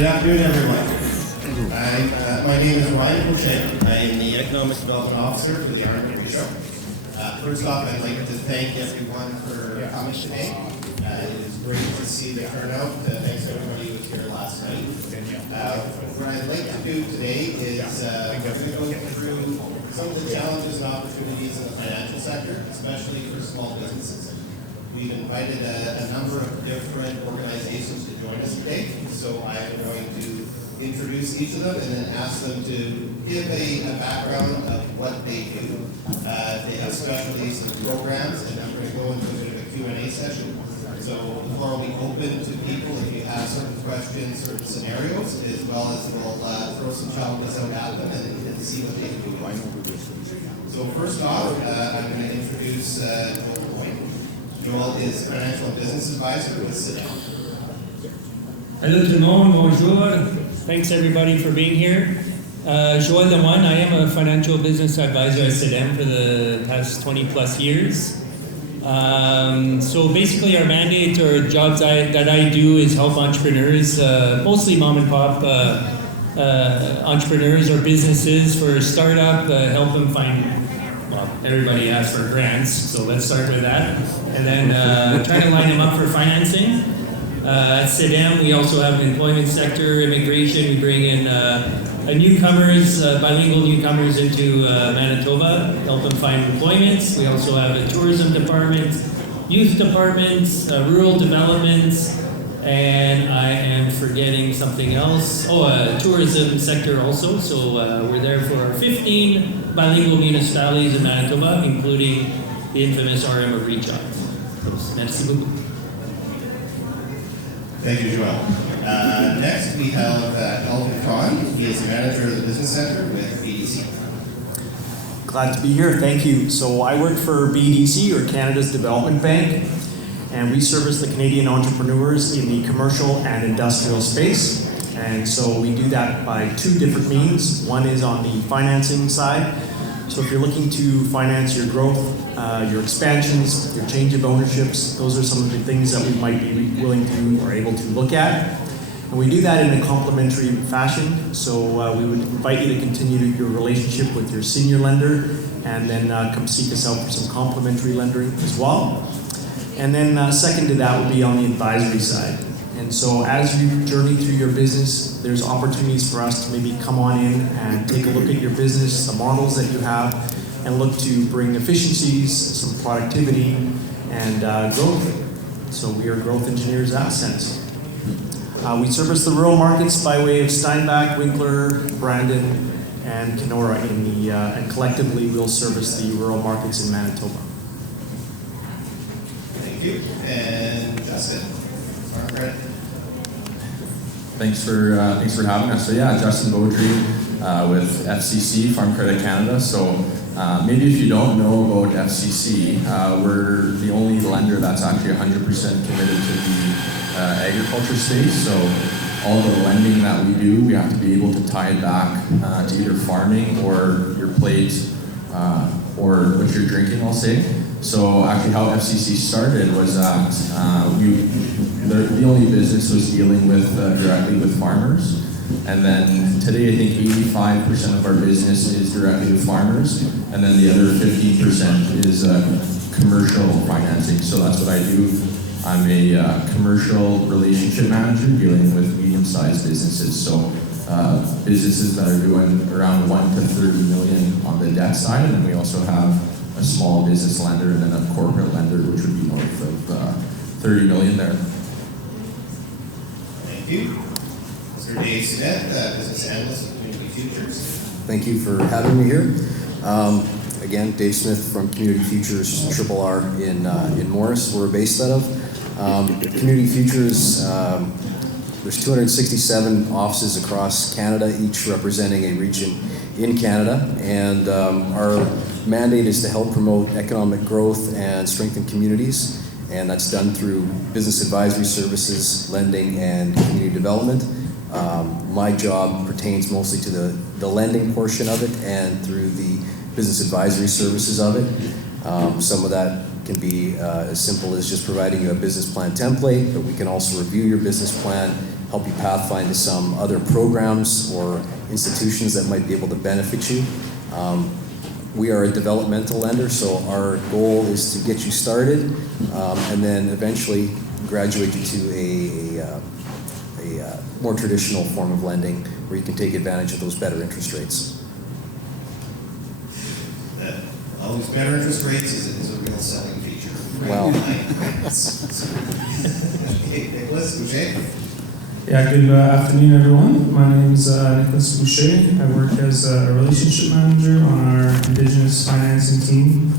Good afternoon, everyone. My name is Ryan Boucher. I am the Economic Development Officer for the Army Show. First off, I'd like to thank everyone for coming today. It is great to see the turnout. Thanks to everybody who was here last night. What I'd like to do today is go through some of the challenges and opportunities in the financial sector, especially for small businesses. We've invited a number of different organizations to join us today, so I'm going to introduce each of them and then ask them to give a background of what they do. They have specialties and programs, and I'm going to go into a bit of a Q&A session. So the floor will be open to people if you have certain questions, certain scenarios, as well as we'll throw some challenges out at them and see what they can do. So first off, I'm going to introduce Joel Point. Joel is Financial and Business Advisor with Sit Down. Hello tout le monde, bonjour. Thanks everybody for being here. Joel Lemoine, I am a Financial Business Advisor at CIDEM for the past 20 plus years. So basically our mandate or jobs that I do is help entrepreneurs, mostly mom and pop entrepreneurs or businesses for a startup, help them find, well, everybody asks for grants, so let's start with that. And then try to line them up for financing. At CIDEM, we also have an employment sector, immigration. We bring in newcomers, bilingual newcomers into Manitoba, help them find employment. We also have a tourism department, youth department, rural development, and I am forgetting something else. Oh, tourism sector also. So we're there for 15 bilingual municipalities in Manitoba, including the infamous RM of Reach Out. Merci beaucoup. Thank you, Joel. Next, we have Elvin Kahn. He is the manager of the Business Center with BDC. Glad to be here. Thank you. So I work for BDC, or Canada's Development Bank, and we service the Canadian entrepreneurs in the commercial and industrial space. And so we do that by two different means. One is on the financing side. So if you're looking to finance your growth, your expansions, your change of ownerships, those are some of the things that we might be willing to or able to look at. And we do that in a complementary fashion. So we would invite you to continue your relationship with your senior lender and then come seek us out for some complementary lending as well. And then second to that would be on the advisory side. And so as you journey through your business, there's opportunities for us to maybe come on in and take a look at your business, the models that you have, and look to bring efficiencies, some productivity, and growth. So we are growth engineers at Ascent. We service the rural markets by way of Steinbach, Winkler, Brandon, and Kenora, and collectively we'll service the rural markets in Manitoba. Thank you. And Justin. Margaret. Thanks for having us. So yeah, Justin Beaudry with FCC, Farm Credit Canada. So maybe if you don't know about FCC, we're the only lender that's actually 100% committed to the agriculture space. So all the lending that we do, we have to be able to tie it back to either farming or your plate or what you're drinking, I'll say. So actually how FCC started was that the only business was dealing with directly with farmers. And then today I think 85% of our business is directly with farmers. And then the other 15% is commercial financing. So that's what I do. I'm a commercial relationship manager dealing with medium-sized businesses. So businesses that are doing around 1 to 30 million on the debt side. And then we also have a small business lender and then a corporate lender, which would be north of 30 million there. Thank you. Mr. Dave Smith, Business Analyst with Community Futures. Thank you for having me here. Again, Dave Smith from Community Futures, RRR in Morris, where we're based out of. Community Futures, there's 267 offices across Canada, each representing a region in Canada, and our mandate is to help promote economic growth and strengthen communities, and that's done through business advisory services, lending, and community development. My job pertains mostly to the lending portion of it and through the business advisory services of it. Some of that can be as simple as just providing you a business plan template, but we can also review your business plan help you pathfind to some other programs or institutions that might be able to benefit you. We are a developmental lender, so our goal is to get you started and then eventually graduate you to a more traditional form of lending where you can take advantage of those better interest rates. Always better interest rates is a real selling feature. Right? Wow. Okay, Nicholas Boucher. Yeah, good afternoon, everyone. My name is Nicholas Boucher. I work as a relationship manager on our Indigenous financing team,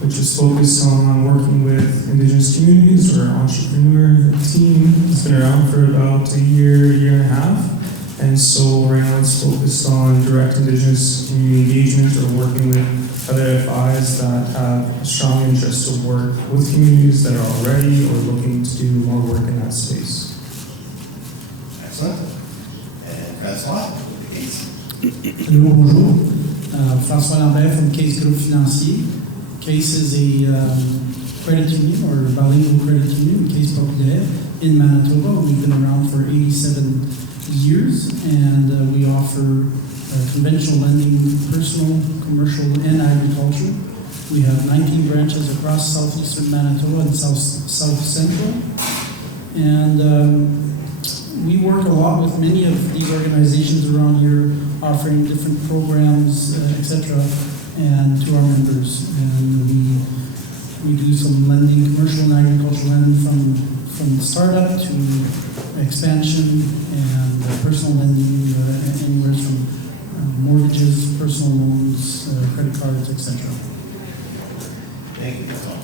which is focused on working with Indigenous communities. We're an entrepreneur team. It's been around for about a year and a half. And so right now it's focused on direct Indigenous community engagement or working with other FIs that have a strong interest to work with communities that are already or looking to do more work in that space. Excellent. And François, please. Hello, bonjour. François Lambert from Case Group Financier. Case is a credit union or bilingual credit union, Case Populaire, in Manitoba. We've been around for 87 years, and we offer conventional lending, personal, commercial, and agriculture. We have 19 branches across southeastern Manitoba and south central. And we work a lot with many of these organizations around here, offering different programs, etc., and to our members. And we do some lending, commercial and agricultural lending from startup to expansion and personal lending, anywhere from mortgages, personal loans, credit cards, etc. Thank you, François.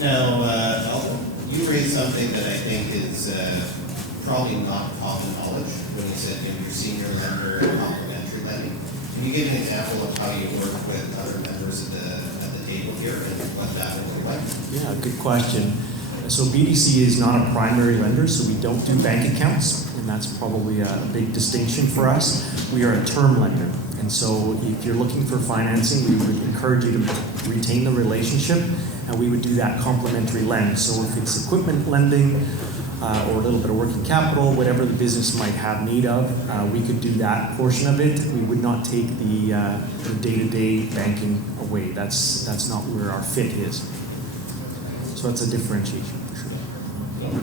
Now, you raised something that I think is probably not common knowledge when you said you're senior lender and complementary lending. Can you give an example of how you work with other members at the table here and what that will look like? Yeah, good question. So BDC is not a primary lender, so we don't do bank accounts, and that's probably a big distinction for us. We are a term lender, and so if you're looking for financing, we would encourage you to retain the relationship, and we would do that complementary lend. So if it's equipment lending or a little bit of working capital, whatever the business might have need of, we could do that portion of it. We would not take the day-to-day banking away. That's not where our fit is. So it's a differentiation for sure.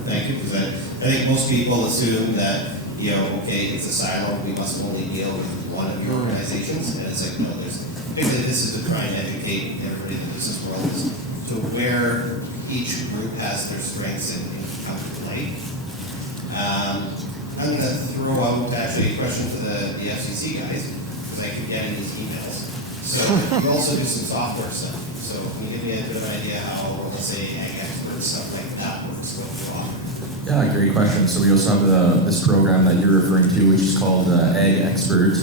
Thank you, because I think most people assume that, okay, it's a silo, we must only deal with one of your organizations, and it's like, no, basically this is to try and educate everybody in the business world as to where each group has their strengths and come to play. I'm going to throw out actually a question to the FCC guys, because I keep getting these emails. So you also do some software stuff. So can you give me a good idea how, let's say, ag experts, stuff like that works going on? Yeah, great question. So we also have this program that you're referring to, which is called Ag Expert.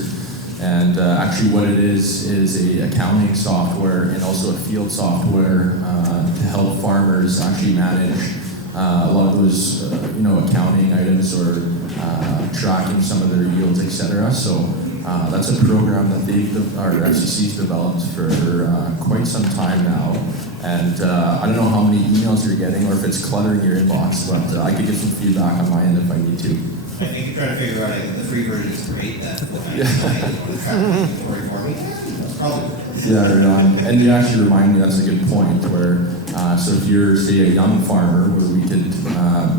And actually what it is a accounting software and also a field software to help farmers actually manage a lot of those accounting items or tracking some of their yields, etc. So that's a program that our FCC's developed for quite some time now. And I don't know how many emails you're getting or if it's cluttering your inbox, but I could get some feedback on my end if I need to. I think you're trying to figure out the free version is great, that for me. Probably. Yeah, right on. And you actually remind me, that's a good point, where, so if you're, say, a young farmer, where we could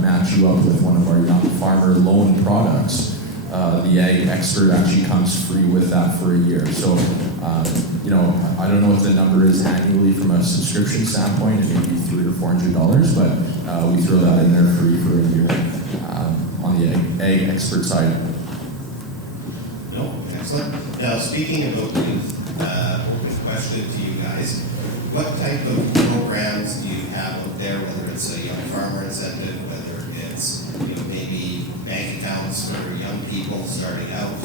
match you up with one of our young farmer loan products, the Ag Expert actually comes free with that for a year. So, I don't know what the number is annually from a subscription standpoint, it may be $300 or $400, but we throw that in there free for a year on the Ag Expert side. No, excellent. Now, speaking about youth, question to you guys, what type of programs do you have out there, whether it's a young farmer incentive, whether it's maybe bank accounts for young people starting out,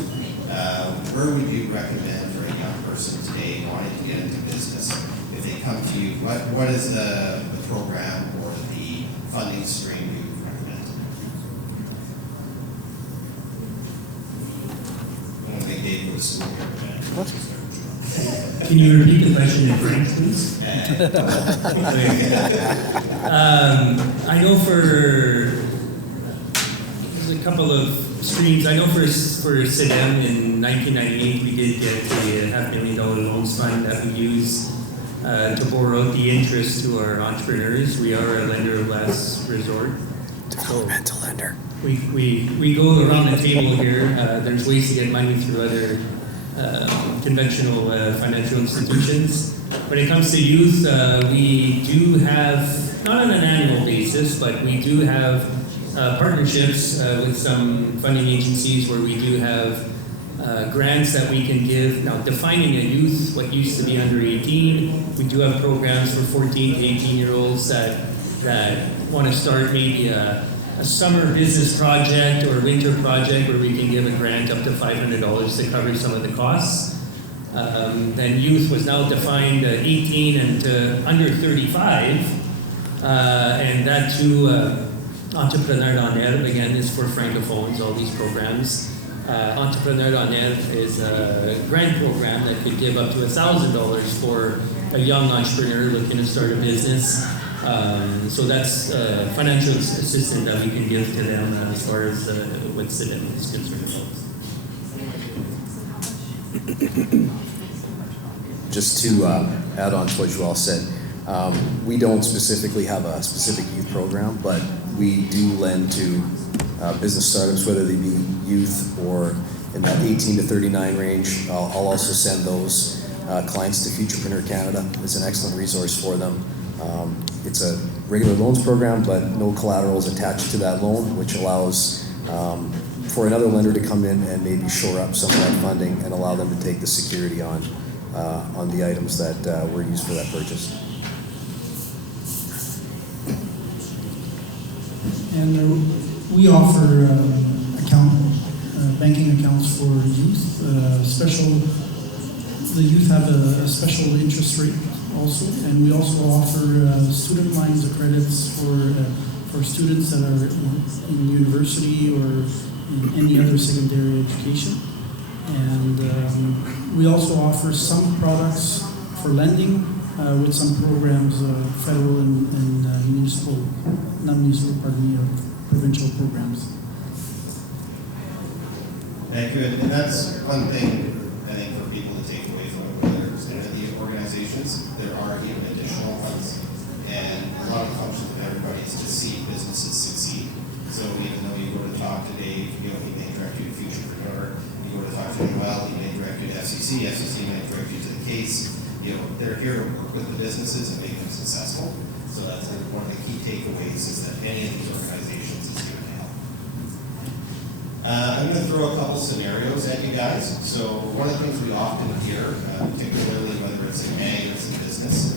where would you recommend for a young person today wanting to get into business? If they come to you, what is the program or the funding stream you recommend? I don't think Dave was here. Can you repeat the question in French, please? I know for a couple of streams. I know for SIDEM in 1998, we did get a $500,000 loans fund that we use to borrow out the interest to our entrepreneurs. We are a lender of last resort. Developmental lender. We go around the table here. There's ways to get money through other conventional financial institutions. When it comes to youth, we do have, not on an annual basis, but we do have partnerships with some funding agencies where we do have grants that we can give. Now, defining a youth, what used to be under 18, we do have programs for 14 to 18-year-olds that want to start maybe a summer business project or winter project where we can give a grant up to $500 to cover some of the costs. Then youth was now defined 18 and to under 35, and that too, Entrepreneur.net, again, is for francophones, all these programs. Entrepreneur.net is a grant program that could give up to $1,000 for a young entrepreneur looking to start a business. So that's financial assistance that we can give to them as far as what SIDEM is concerned. Just to add on to what Joel said, we don't specifically have a specific youth program, but we do lend to business startups, whether they be youth or in that 18 to 39 range. I'll also send those clients to Futurepreneur Canada. It's an excellent resource for them. It's a regular loans program, but no collateral is attached to that loan, which allows for another lender to come in and maybe shore up some of that funding and allow them to take the security on the items that were used for that purchase. And we offer banking accounts for youth. The youth have a special interest rate also, and we also offer student lines of credits for students that are in university or in any other secondary education. And we also offer some products for lending with some programs, federal and municipal, not municipal, pardon me, provincial programs. Thank you, and that's one thing I think for people to take away from it, whether it's any of the organizations, there are even additional ones, and a lot of the functions of everybody is to see businesses succeed. So even though you go to talk to Dave, he may direct you to Futurepreneur, you go to talk to Joel, he may direct you to FCC may direct you to the case. They're here to work with the businesses and make them successful. So that's one of the key takeaways is that any of these organizations is here to help. I'm going to throw a couple scenarios at you guys. So one of the things we often hear, particularly whether it's in ag or it's in business,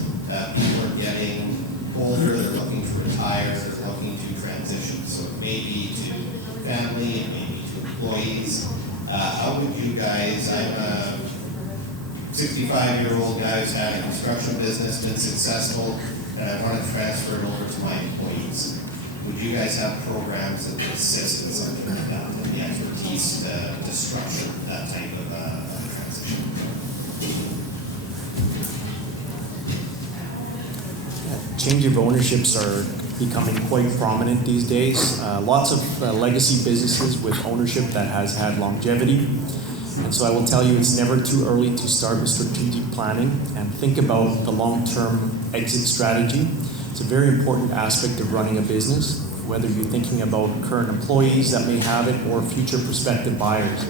people are getting older, they're looking to retire, they're looking to transition. So it may be to family, it may be to employees. How would you guys, I'm a 65-year-old guy who's had a construction business, been successful, and I want to transfer it over to my employees. Would you guys have programs that would assist in something like that, and the expertise to structure that type of transition? Change of ownerships are becoming quite prominent these days. Lots of legacy businesses with ownership that has had longevity. And so I will tell you, it's never too early to start with strategic planning and think about the long-term exit strategy. It's a very important aspect of running a business, whether you're thinking about current employees that may have it or future prospective buyers.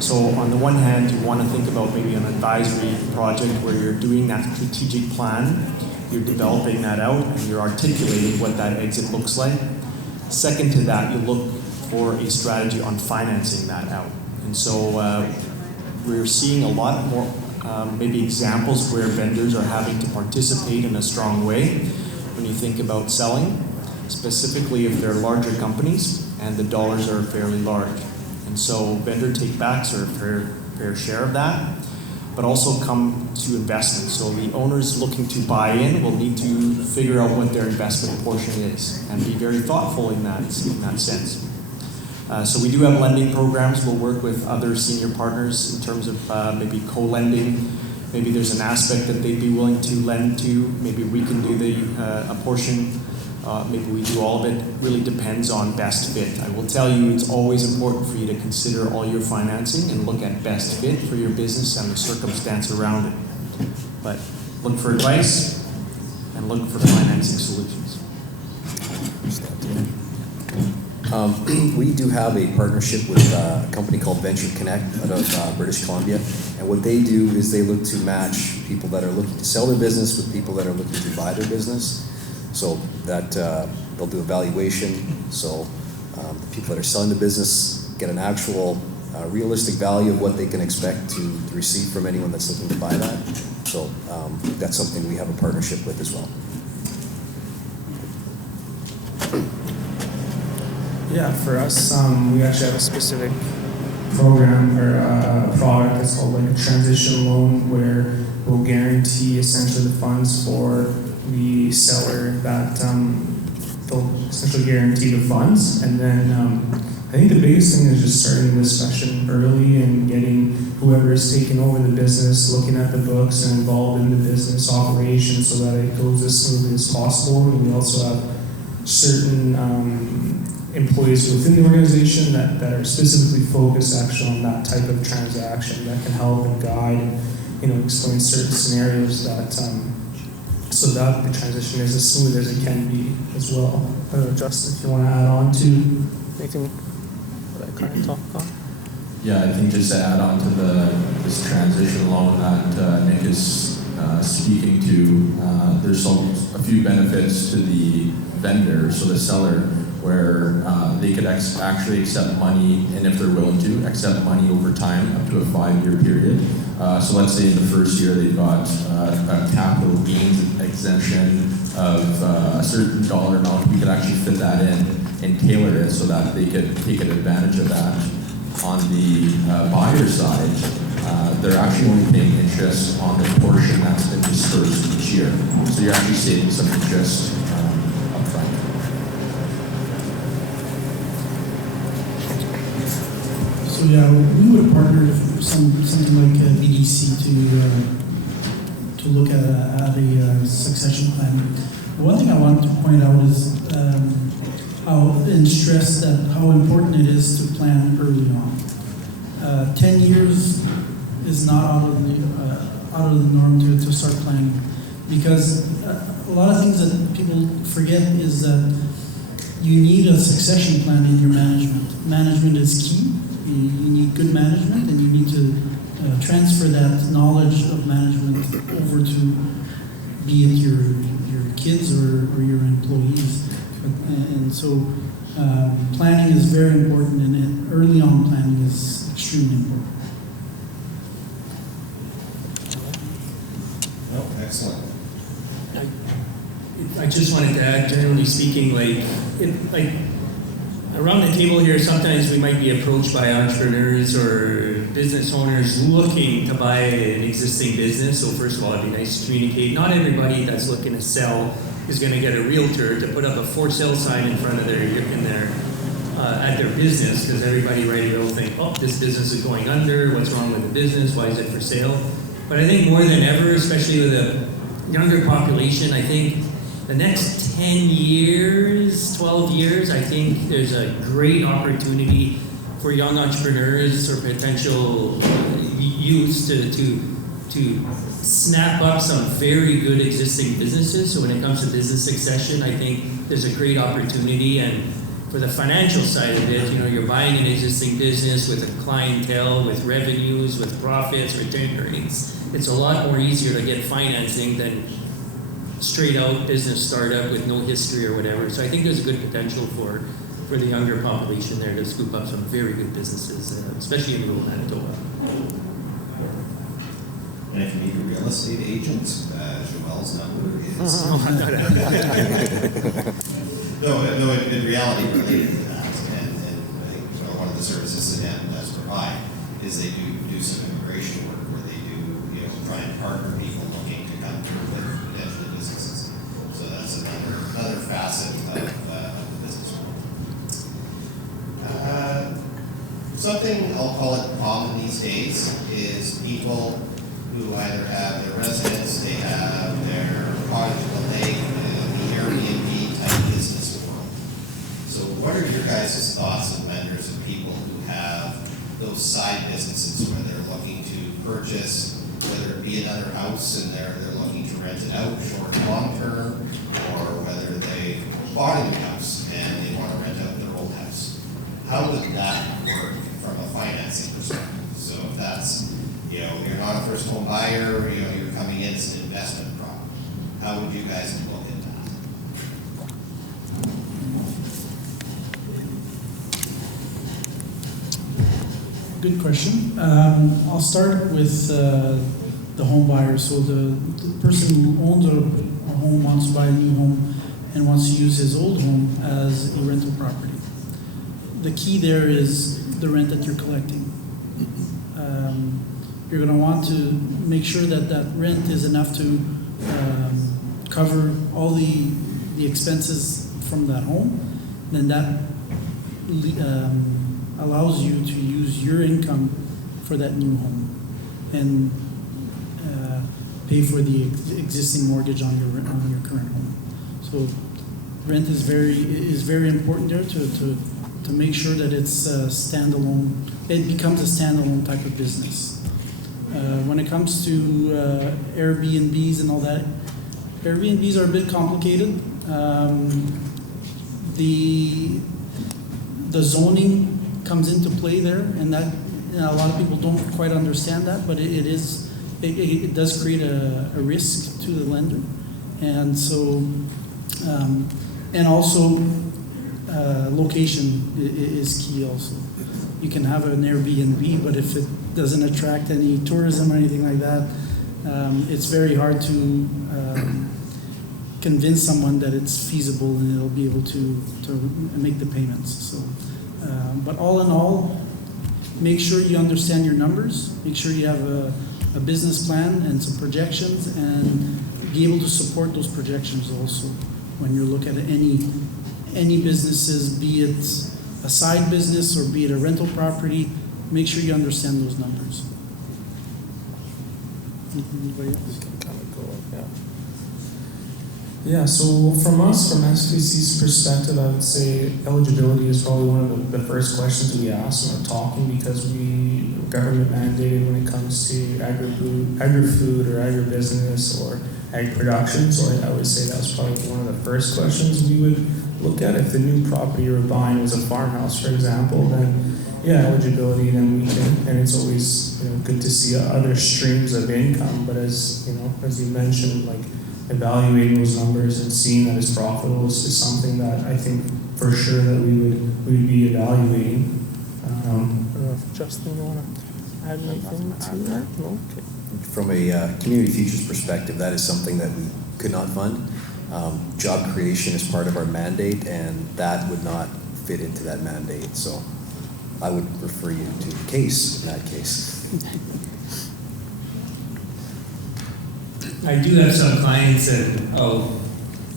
So on the one hand, you want to think about maybe an advisory project where you're doing that strategic plan, you're developing that out, and you're articulating what that exit looks like. Second to that, you look for a strategy on financing that out. And so we're seeing a lot more maybe examples where vendors are having to participate in a strong way when you think about selling, specifically if they're larger companies and the dollars are fairly large. And so vendor take-backs are a fair share of that, but also come to investment. So the owners looking to buy in will need to figure out what their investment portion is and be very thoughtful in that sense. So we do have lending programs. We'll work with other senior partners in terms of maybe co-lending. Maybe there's an aspect that they'd be willing to lend to. Maybe we can do a portion maybe we do all of it. Really depends on best fit. I will tell you, it's always important for you to consider all your financing and look at best fit for your business and the circumstance around it. But look for advice and look for financing solutions. We do have a partnership with a company called Venture Connect out of British Columbia, and what they do is they look to match people that are looking to sell their business with people that are looking to buy their business. So that they'll do a valuation. So the people that are selling the business get an actual realistic value of what they can expect to receive from anyone that's looking to buy that. So that's something we have a partnership with as well. Yeah, for us, we actually have a specific program or a product that's called like a transition loan, where we'll guarantee essentially the funds for the seller that they'll essentially guarantee the funds. And then I think the biggest thing is just starting the discussion early and getting whoever is taking over the business, looking at the books and involved in the business operation so that it goes as smoothly as possible. And we also have certain employees within the organization that are specifically focused actually on that type of transaction that can help and guide and explain certain scenarios that so that the transition is as smooth as it can be as well. I don't know, Justin, if you want to add on to anything that I kind of talked on. Yeah, I think just to add on to this transition loan that Nick is speaking to, there's a few benefits to the vendor, so the seller, where they could actually accept money, and if they're willing to, accept money over time up to a 5-year period. So let's say in the first year they've got a capital gains exemption of a certain dollar amount. We could actually fit that in and tailor it so that they could take advantage of that. On the buyer side, they're actually only paying interest on the portion that's been dispersed each year. So you're actually saving some interest upfront. So yeah, we would partner with something like a BDC to look at a succession plan. One thing I wanted to point out is and stress that how important it is to plan early on. 10 years is not out of the norm to start planning, because a lot of things that people forget is that you need a succession plan in your management. Management is key. You need good management, and you need to transfer that knowledge of management over to be it your kids or your employees. And so planning is very important, and early on planning is extremely important. Oh, excellent. I just wanted to add, generally speaking, like around the table here, sometimes we might be approached by entrepreneurs or business owners looking to buy an existing business. So first of all, it'd be nice to communicate. Not everybody that's looking to sell is going to get a realtor to put up a for sale sign in front of at their business, because everybody right away will think, oh, this business is going under, what's wrong with the business, why is it for sale? But I think more than ever, especially with a younger population, I think the next 10 years, 12 years, I think there's a great opportunity for young entrepreneurs or potential youths to snap up some very good existing businesses. So when it comes to business succession, I think there's a great opportunity. And for the financial side of it, you're buying an existing business with a clientele, with revenues, with profits, return earnings. It's a lot more easier to get financing than straight out business startup with no history or whatever. So I think there's a good potential for the younger population there to scoop up some very good businesses, especially in rural Manitoba. And if you need a real estate agent, Joelle's number is... No, in reality, related to that, and I think one of the services that NAM does provide is they do some immigration work where they do, try and partner people looking to come through with potential businesses. So that's another facet of the business world. Something, I'll call it common these days, is people who either have their residence, they have their cottage on the lake, the Airbnb type business. guys' thoughts of lenders and people who have those side businesses where they're looking to purchase, whether it be another house and they're looking to rent it out short and long term, or whether they bought a new house and they want to rent out their old house. How would that work from a financing perspective? So if that's, you're not a first home buyer, you're coming in as an investment property. How would you guys look at that? Good question. I'll start with the home buyer. So the person who owns a home wants to buy a new home and wants to use his old home as a rental property. The key there is the rent that you're collecting. You're going to want to make sure that that rent is enough to cover all the expenses from that home. Then that allows you to use your income for that new home and pay for the existing mortgage on your current home. So rent is very important there to make sure that it's standalone. It becomes a standalone type of business. When it comes to Airbnbs and all that, Airbnbs are a bit complicated. The zoning comes into play there, and that a lot of people don't quite understand that, but it does create a risk to the lender, and so and also location is key also. You can have an Airbnb, but if it doesn't attract any tourism or anything like that, it's very hard to convince someone that it's feasible and it'll be able to make the payments. So, but all in all, make sure you understand your numbers, make sure you have a business plan and some projections, and be able to support those projections also when you look at any businesses, be it a side business or be it a rental property. Make sure you understand those numbers. Anybody else? Yeah, so from SPC's perspective, I would say eligibility is probably one of the first questions we ask when we're talking, because we government mandated when it comes to agri-food or agribusiness or ag production. So I would say that's probably one of the first questions we would look at. If the new property you're buying was a farmhouse, for example, then yeah, eligibility, then we can, and it's always good to see other streams of income. But as you mentioned, like evaluating those numbers and seeing that it's profitable is something that I think for sure that we'd be evaluating. I don't know if Justin, you want to add anything to that? No? Okay. From a community futures perspective, that is something that we could not fund. Job creation is part of our mandate, and that would not fit into that mandate. So I would refer you to CASE in that case. I do have some clients that I'll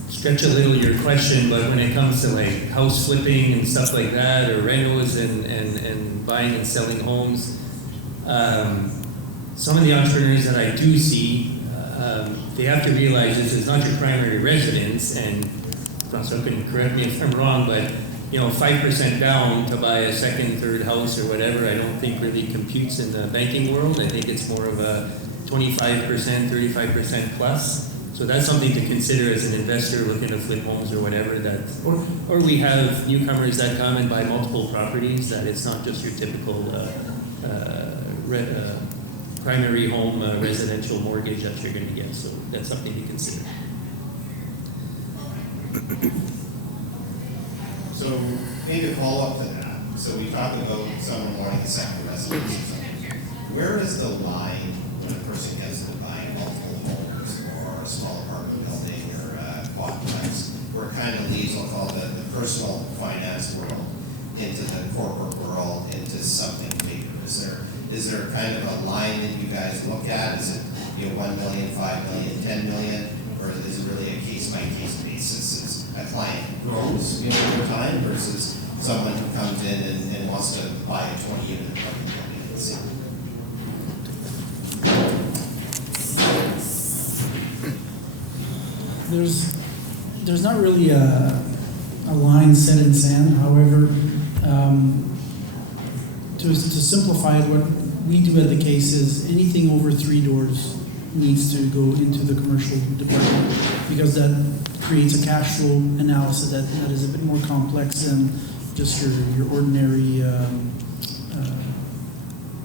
stretch a little your question, but when it comes to like house flipping and stuff like that, or rentals and buying and selling homes, some of the entrepreneurs that I do see, they have to realize this is not your primary residence, and Francois can correct me if I'm wrong, but 5% down to buy a second, third house or whatever, I don't think really computes in the banking world. I think it's more of a 25%, 35% plus. So that's something to consider as an investor looking to flip homes or whatever. Or we have newcomers that come and buy multiple properties, that it's not just your typical primary home residential mortgage that you're going to get. So that's something to consider. So maybe a follow-up to that. So we talked about someone wanting a second residence. Where is the line when a person gets to buy multiple homes or a small apartment building or a quadplex, where it kind of leaves, I'll call it the personal finance world into the corporate world, into something bigger? Is there kind of a line that you guys look at? Is it 1 million, 5 million, 10 million, or is it really a case-by-case basis? As a client grows over time versus someone who comes in and wants to buy a 20-unit apartment building. There's not really a line set in sand. However, To simplify it, what we do at the case is anything over 3 doors needs to go into the commercial department because that creates a cash flow analysis that is a bit more complex than just your ordinary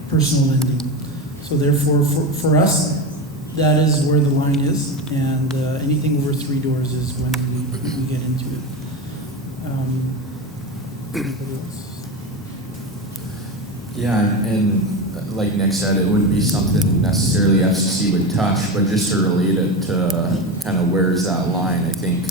personal lending. So therefore, for us, that is where the line is, and anything over 3 doors is when we get into it. Anybody else? Yeah, and like Nick said, it wouldn't be something necessarily FCC would touch, but just to relate it to kind of where is that line, I think,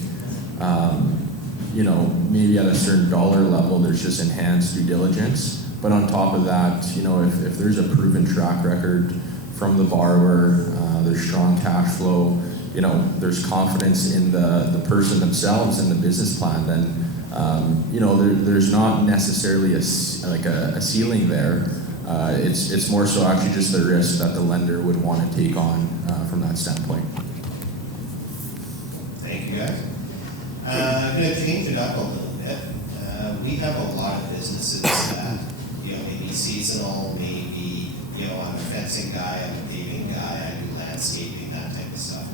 you know, maybe at a certain dollar level, there's just enhanced due diligence. But on top of that, you know, if there's a proven track record from the borrower, there's strong cash flow, you know, there's confidence in the person themselves and the business plan, then, you know, there's not necessarily a ceiling there. It's more so actually just the risk that the lender would want to take on from that standpoint. Thank you, guys. I'm going to change it up a little bit. We have a lot of businesses that, you know, maybe seasonal, maybe, you know, I'm a fencing guy, I'm a paving guy, I do landscaping, that type of stuff,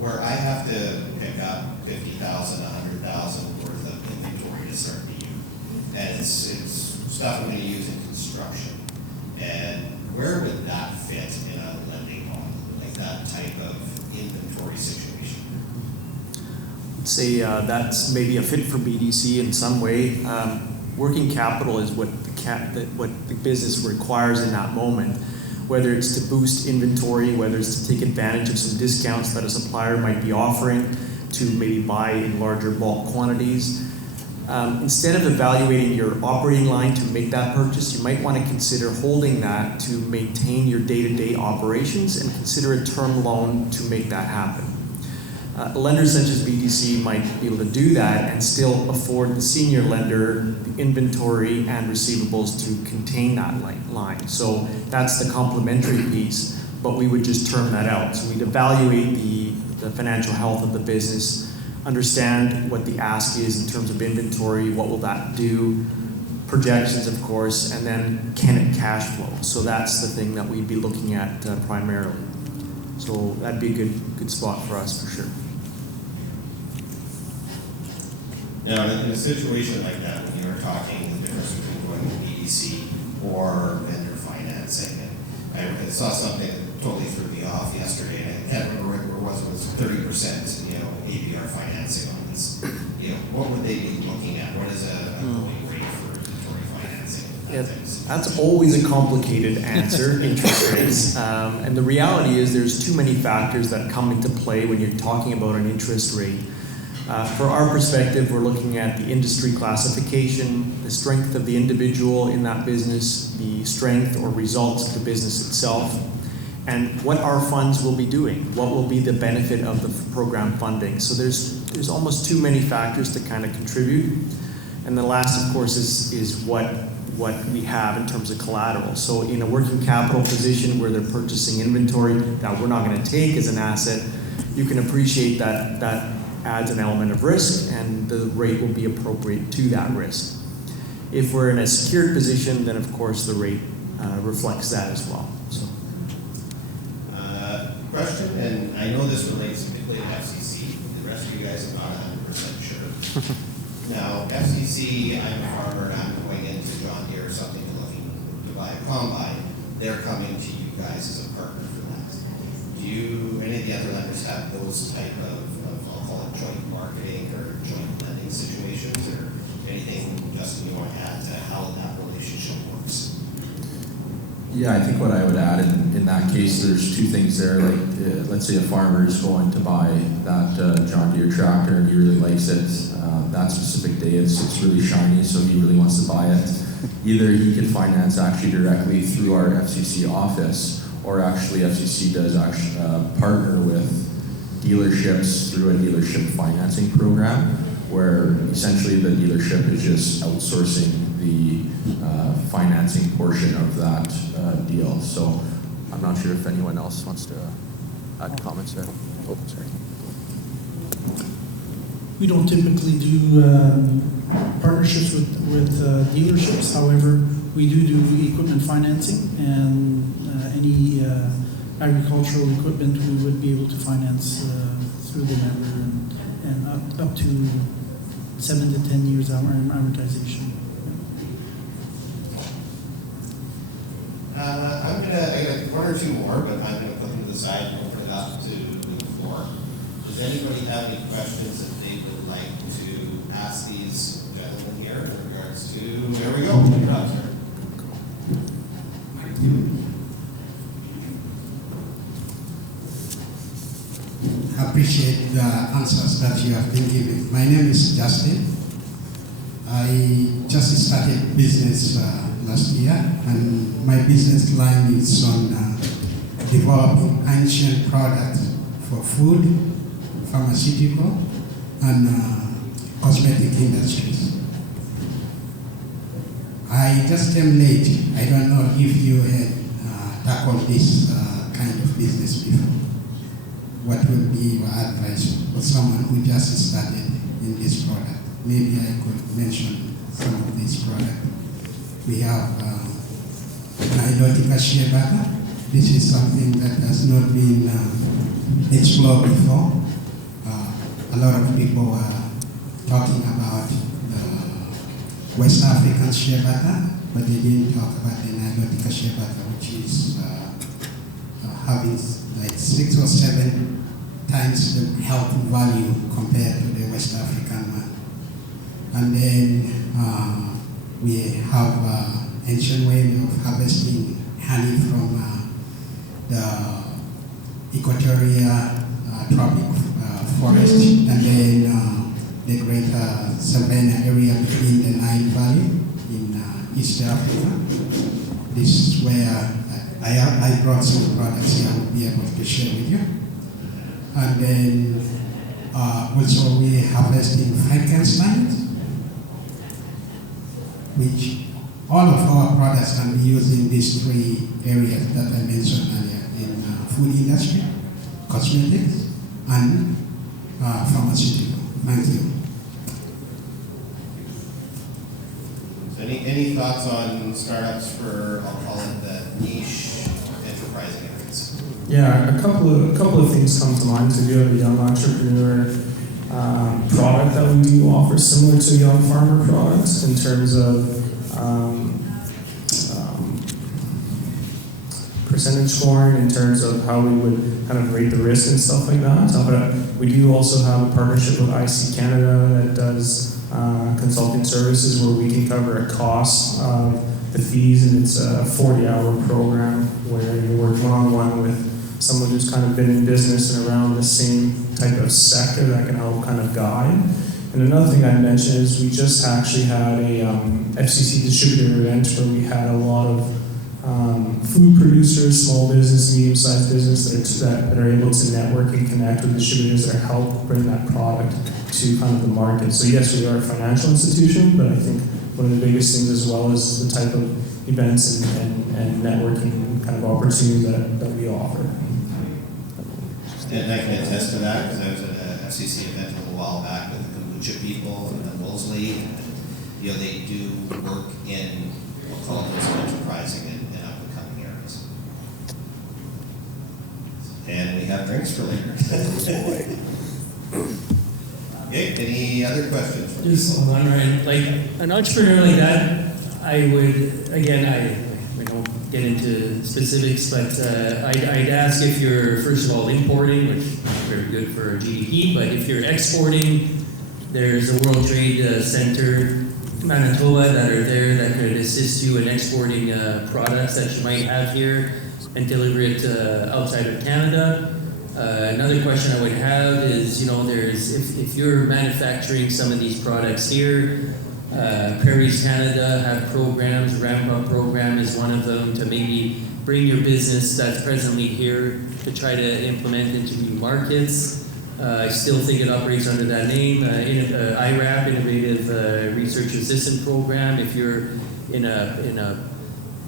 where I have to pick up $50,000, $100,000 worth of inventory to start the year. And it's stuff I'm going to use in construction. And where would that fit in a lending model, like that type of inventory situation? I'd say that's maybe a fit for BDC in some way. Working capital is what the business requires in that moment, whether it's to boost inventory, whether it's to take advantage of some discounts that a supplier might be offering, to maybe buy in larger bulk quantities. Instead of evaluating your operating line to make that purchase, you might want to consider holding that to maintain your day-to-day operations and consider a term loan to make that happen. Lenders such as BDC might be able to do that and still afford the senior lender the inventory and receivables to contain that line. So that's the complementary piece, but we would just term that out. So we'd evaluate the financial health of the business, understand what the ask is in terms of inventory, what will that do, projections of course, and then can it cash flow? So that's the thing that we'd be looking at primarily. So that'd be a good spot for us for sure. Now, in a situation like that, when you were talking the difference between going with BDC or vendor financing, and I saw something that totally threw me off yesterday, and I can't remember where it was 30%, you know, APR financing on this. You know, what would they be looking at? What is a going rate for inventory financing? Yeah, that's always a complicated answer, interest rates. And the reality is there's too many factors that come into play when you're talking about an interest rate. For our perspective, we're looking at the industry classification, the strength of the individual in that business, the strength or results of the business itself, and what our funds will be doing, what will be the benefit of the program funding. So there's almost too many factors to kind of contribute. And the last, of course, is what we have in terms of collateral. So in a working capital position where they're purchasing inventory that we're not going to take as an asset, you can appreciate that adds an element of risk, and the rate will be appropriate to that risk. If we're in a secured position, then of course the rate reflects that as well. So. Question, and I know this relates particularly to FCC, the rest of you guys are not 100% sure. Now, FCC, I'm a farmer and I'm going into John Deere or something and looking to buy a combine, they're coming to you guys as a partner for that. Do you, any of the other lenders have those type of I'll call it joint marketing or joint lending situations, or anything, Justin, you want to add to how that relationship works? Yeah, I think what I would add in that case, there's two things there. Like, let's say a farmer is going to buy that John Deere tractor and he really likes it. That specific day, it's really shiny, so he really wants to buy it. Either he can finance actually directly through our FCC office, or actually FCC does actually partner with dealerships through a dealership financing program, where essentially the dealership is just outsourcing the financing portion of that deal. So I'm not sure if anyone else wants to add comments there. Oh, sorry. We don't typically do partnerships with dealerships. However, we do equipment financing, and any agricultural equipment we would be able to finance through the member, and up to 7 to 10 years amortization. I got one or two more, but I'm gonna put them to the side and open it up to the floor. Does anybody have any questions that they would like to ask these gentlemen here in regards to, there we go, you're up, sir. I appreciate the answers that you have been giving. My name is Justin. I just started business last year, and my business line is on developing ancient products for food, pharmaceutical, and cosmetic industries. I just came late. I don't know if you had tackled this kind of business before. What would be your advice for someone who just started in this product? Maybe I could mention some of these products. We have Nilotica shea butter. This is something that has not been explored before. A lot of people are talking about the West African shea butter, but they didn't talk about the Nilotica shea butter, which is having like 6 or 7 times the health value compared to the West African one. And then we have ancient way of harvesting honey from the equatorial tropic forest, and then the greater savanna area between the Nile Valley in East Africa. This is where I brought some products here I will be able to share with you. And then also we harvesting Frankenstein, which all of our products can be used in these 3 areas that I mentioned earlier, in food industry, cosmetics, and pharmaceutical. Thank you. So any thoughts on startups for, I'll call it the niche enterprising areas? Yeah, a couple of things come to mind. So if you have a young entrepreneur product that we do offer, similar to young farmer products in terms of percentage scoring, in terms of how we would kind of rate the risk and stuff like that. But we do also have a partnership with IC Canada that does consulting services where we can cover a cost of the fees, and it's a 40-hour program where you work one-on-one with someone who's kind of been in business and around the same type of sector that can help kind of guide. And another thing I'd mention is we just actually had a FCC distributor event where we had a lot of food producers, small business, medium-sized business that are able to network and connect with distributors that help bring that product to kind of the market. So yes, we are a financial institution, but I think one of the biggest things as well is the type of events and networking kind of opportunity that we offer. And I can attest to that because I was at a FCC event a little while back with the kombucha people and the Wolseley. And, you know, they do work in, we'll call it those enterprising and up-and-coming areas. And we have drinks for later. Okay, any other questions? Just one, right? Like an entrepreneur like that, I would, again, we don't get into specifics, but I'd ask if you're, first of all, importing, which is very good for GDP, but if you're exporting, there's a World Trade Center, Manitoba, that are there that could assist you in exporting products that you might have here and deliver it outside of Canada. Another question I would have is, you know, if you're manufacturing some of these products here, Prairies Canada have programs, Ramp Up program is one of them, to maybe bring your business that's presently here to try to implement into new markets. I still think it operates under that name, IRAP, Innovative Research Assistant Program. If you're in a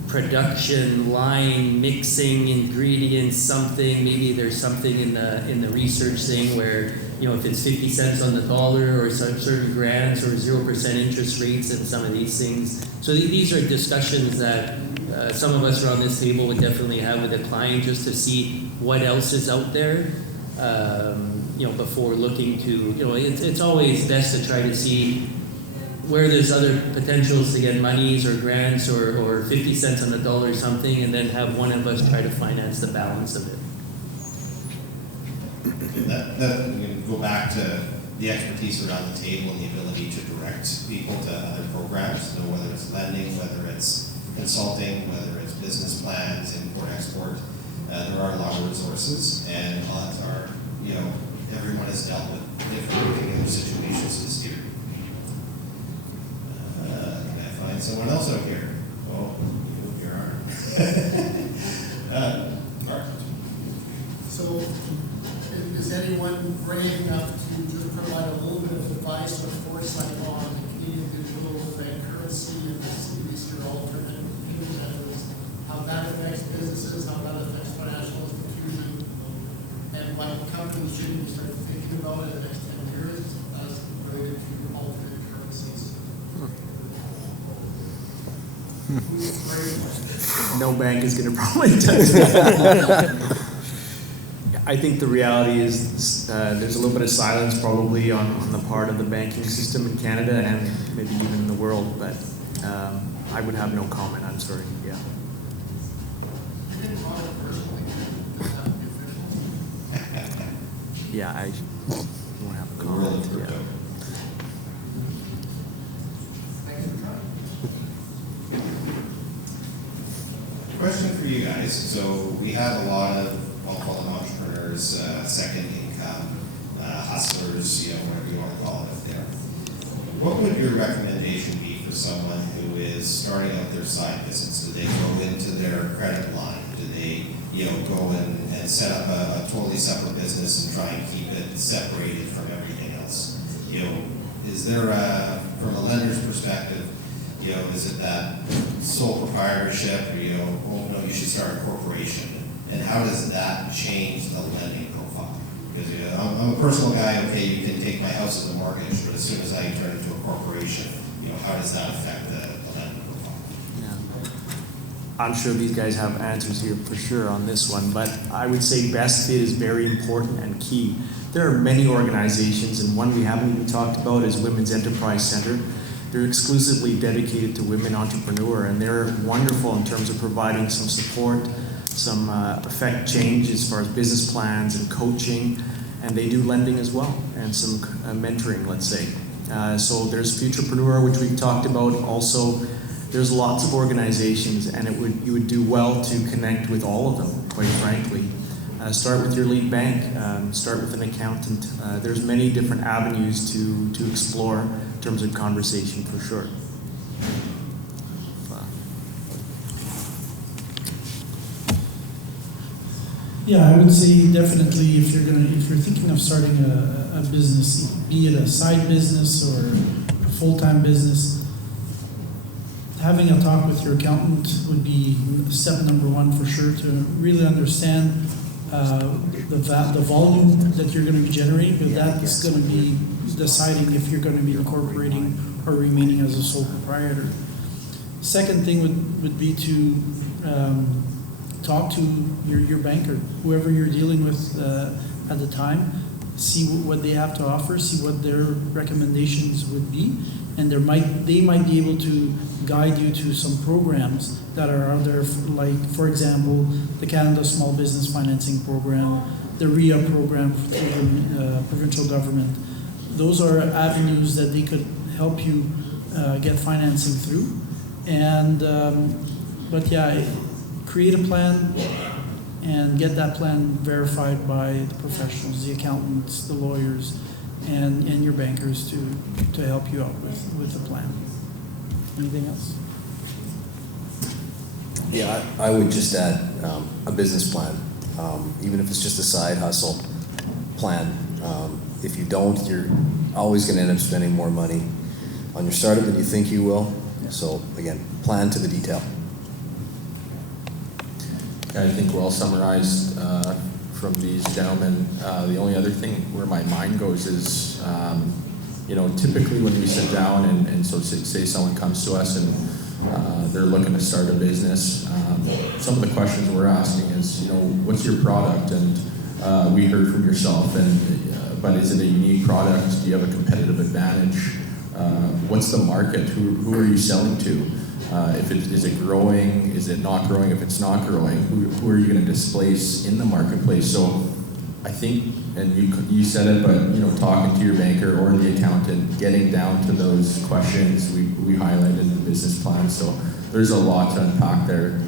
production line, mixing ingredients, something. Maybe there's something in the research thing where, you know, if it's 50 cents on the dollar or some certain grants or 0% interest rates and some of these things. So these are discussions that some of us around this table would definitely have with a client just to see what else is out there. You know, before looking to, you know, it's always best to try to see where there's other potentials to get monies or grants or 50 cents on the dollar or something, and then have one of us try to finance the balance of it. That we can go back to the expertise around the table and the ability to direct people to other programs. So whether it's lending, whether it's consulting, whether it's business plans, import, export, there are a lot of resources, and odds are, you know, everyone has dealt with different particular situations this year. Can I find someone else out here? Oh, you move your arm. Mark. So, is anyone brave enough to just provide a little bit of advice or foresight on the Canadian digital bank currency and the CBC or alternate methods, how that affects businesses, how that affects financial institutions, and what companies should be start thinking about in the next 10 years as related to alternate currencies? Who's brave? No bank is going to probably touch that. I think the reality is there's a little bit of silence probably on the part of the banking system in Canada and maybe even in the world, but I would have no comment. I'm sorry. Yeah. Yeah, I won't have a comment. Yeah. Question for you guys. So we have a lot of, I'll call them entrepreneurs, second income, hustlers, you know, whatever you want to call it there. What would your recommendation be for someone who is starting out their side business? Do they go into their credit line? Do they, you know, go and set up a totally separate business and try and keep it separated from everything else? You know, is there from a lender's perspective, you know, is it that sole proprietorship, or, you know, oh no, you should start a corporation? And how does that change the lending profile? Because, you know, I'm a personal guy, okay, you can take my house as a mortgage, but as soon as I turn into a corporation, you know, how does that affect the lending profile? Yeah. I'm sure these guys have answers here for sure on this one, but I would say best fit is very important and key. There are many organizations, and one we haven't even talked about is Women's Enterprise Center. They're exclusively dedicated to women entrepreneur, and they're wonderful in terms of providing some support, some effect change as far as business plans and coaching, and they do lending as well, and some mentoring, let's say. So there's Futurepreneur, which we've talked about. Also, there's lots of organizations, and you would do well to connect with all of them, quite frankly. Start with your lead bank, start with an accountant. There's many different avenues to explore in terms of conversation for sure. Yeah, I would say definitely if you're thinking of starting a business, be it a side business or a full-time business, having a talk with your accountant would be step number one for sure, to really understand the volume that you're going to be generating, because that's going to be deciding if you're going to be incorporating or remaining as a sole proprietor. Second thing would be to talk to your banker, whoever you're dealing with at the time, see what they have to offer, see what their recommendations would be, and they might be able to guide you to some programs that are out there, like, for example, the Canada Small Business Financing Program, the RIA program through the provincial government. Those are avenues that they could help you get financing through. And but yeah, create a plan and get that plan verified by the professionals, the accountants, the lawyers, and your bankers to help you out with the plan. Anything else? Yeah, I would just add a business plan, even if it's just a side hustle plan. If you don't, you're always going to end up spending more money on your startup than you think you will. So again, plan to the detail. I think well summarized from these gentlemen. The only other thing where my mind goes is, typically when we sit down and so say someone comes to us and they're looking to start a business, some of the questions we're asking is, what's your product? And we heard from yourself, but is it a unique product? Do you have a competitive advantage? What's the market? Who are you selling to? Is it growing? Is it not growing? If it's not growing, who are you going to displace in the marketplace? So I think, and you said it, but talking to your banker or the accountant, getting down to those questions, we highlighted in the business plan. So there's a lot to unpack there.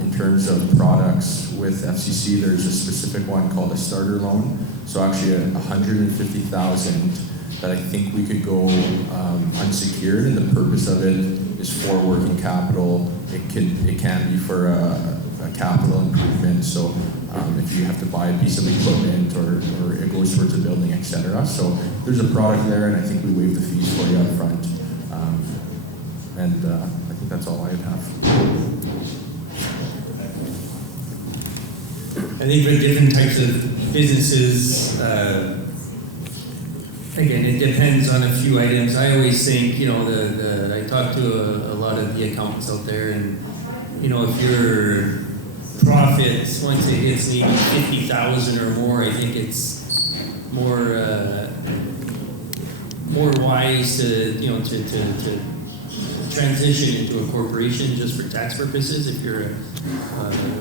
In terms of products with FCC, there's a specific one called a starter loan. So actually $150,000 that I think we could go unsecured, and the purpose of it is for working capital. It can be for a capital improvement. So if you have to buy a piece of equipment or it goes towards a building, etc. So there's a product there, and I think we waive the fees for you up front. I think that's all I'd have. I think for different types of businesses, again, it depends on a few items. I always think, I talk to a lot of the accountants out there, and if your profits, once it hits maybe 50,000 or more, I think it's more wise to transition into a corporation just for tax purposes if you're a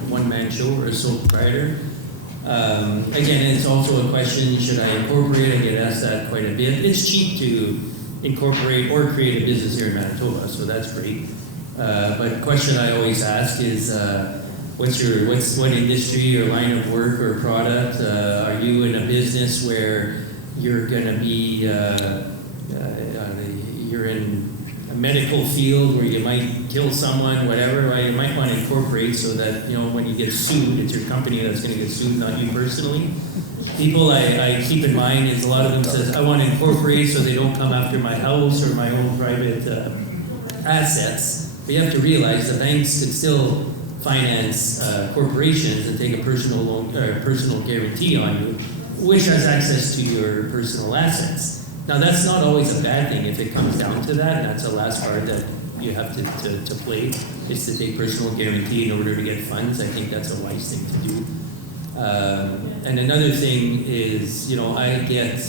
one-man show or a sole proprietor. Again, it's also a question, should I incorporate? I get asked that quite a bit. It's cheap to incorporate or create a business here in Manitoba, so that's great. But the question I always ask is, what industry or line of work or product? Are you in a business where you're going to be, you're in a medical field where you might kill someone, whatever, right? You might want to incorporate so that, when you get sued, it's your company that's going to get sued, not you personally. People I keep in mind is a lot of them says, I want to incorporate so they don't come after my house or my own private assets. But you have to realize the banks could still finance corporations and take a personal loan or personal guarantee on you, which has access to your personal assets. Now, that's not always a bad thing if it comes down to that. That's the last card that you have to play, is to take personal guarantee in order to get funds. I think that's a wise thing to do. And another thing is, I get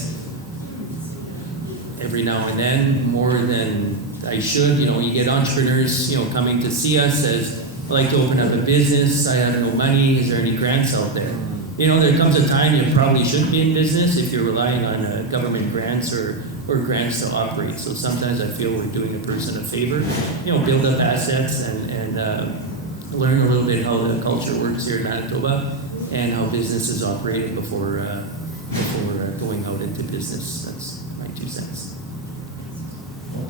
every now and then more than I should. You get entrepreneurs, coming to see us, says, I'd like to open up a business. I have no money. Is there any grants out there? There comes a time you probably shouldn't be in business if you're relying on government grants or grants to operate. So sometimes I feel we're doing a person a favor, build up assets and learn a little bit how the culture works here in Manitoba and how businesses operate before going out into business. That's my 2 cents.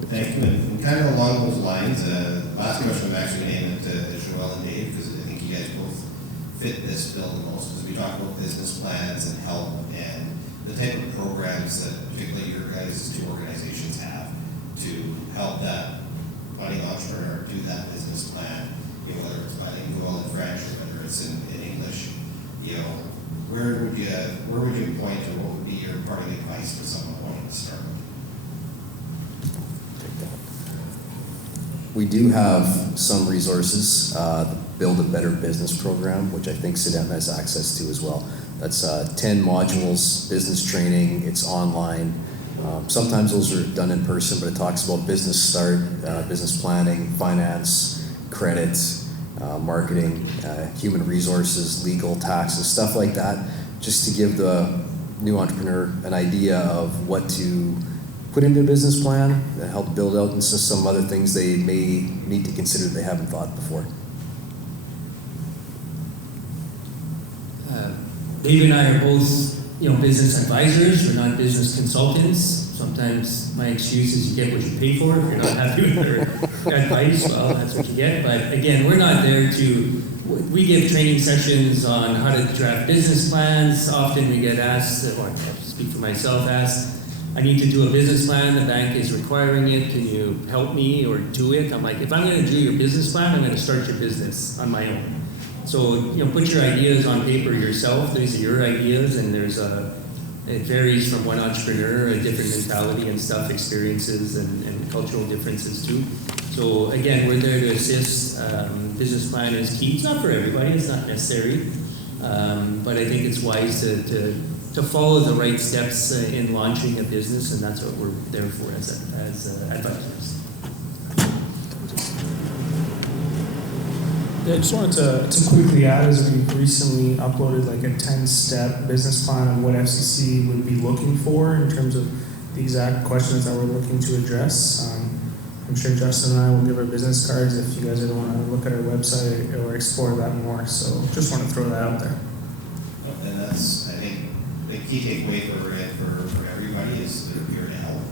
Thank you. And kind of along those lines, last question I'm actually going to hand it to Joelle and Dave, because I think you guys both fit this bill the most, because we talk about business plans and help and the type of programs that particularly your guys' 2 organizations have to help that budding entrepreneur do that business plan, whether it's bilingual in French or whether it's in English, where would you point, or what would be your parting advice for someone wanting to start? We do have some resources, the Build a Better Business program, which I think CIDEM has access to as well. That's 10 modules, business training, it's online. Sometimes those are done in person, but it talks about business start, business planning, finance, credit, marketing, human resources, legal, taxes, stuff like that, just to give the new entrepreneur an idea of what to put into a business plan, help build out and some other things they may need to consider that they haven't thought before. Dave and I are both, business advisors. We're not business consultants. Sometimes my excuse is you get what you pay for. If you're not happy with their advice, well, that's what you get. But again, we're not there we give training sessions on how to draft business plans. Often we get asked, or I speak for myself, asked, I need to do a business plan, the bank is requiring it, can you help me or do it? I'm like, if I'm going to do your business plan, I'm going to start your business on my own. So, put your ideas on paper yourself. These are your ideas, and it varies from one entrepreneur, a different mentality and stuff, experiences and cultural differences too. So again, we're there to assist. Business plan is key. It's not for everybody, it's not necessary. But I think it's wise to follow the right steps in launching a business, and that's what we're there for as advisors. Yeah, I just wanted to quickly add, as we've recently uploaded like a 10-step business plan of what FCC would be looking for in terms of the exact questions that we're looking to address. I'm sure Justin and I will give our business cards if you guys ever want to look at our website or explore that more. So just want to throw that out there. And that's, I think, the key takeaway for everybody is they're here to help,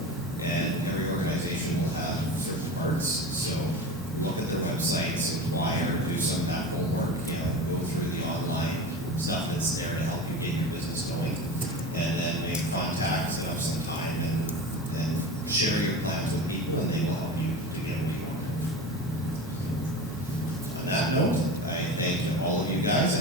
and every organization will have certain parts. So look at their websites, inquire, do some of that homework, go through the online stuff that's there to help you get your business going, and then make contact, set up some time, and share your plans with people, and they will help you to get where you want. On that note, I thank all of you guys.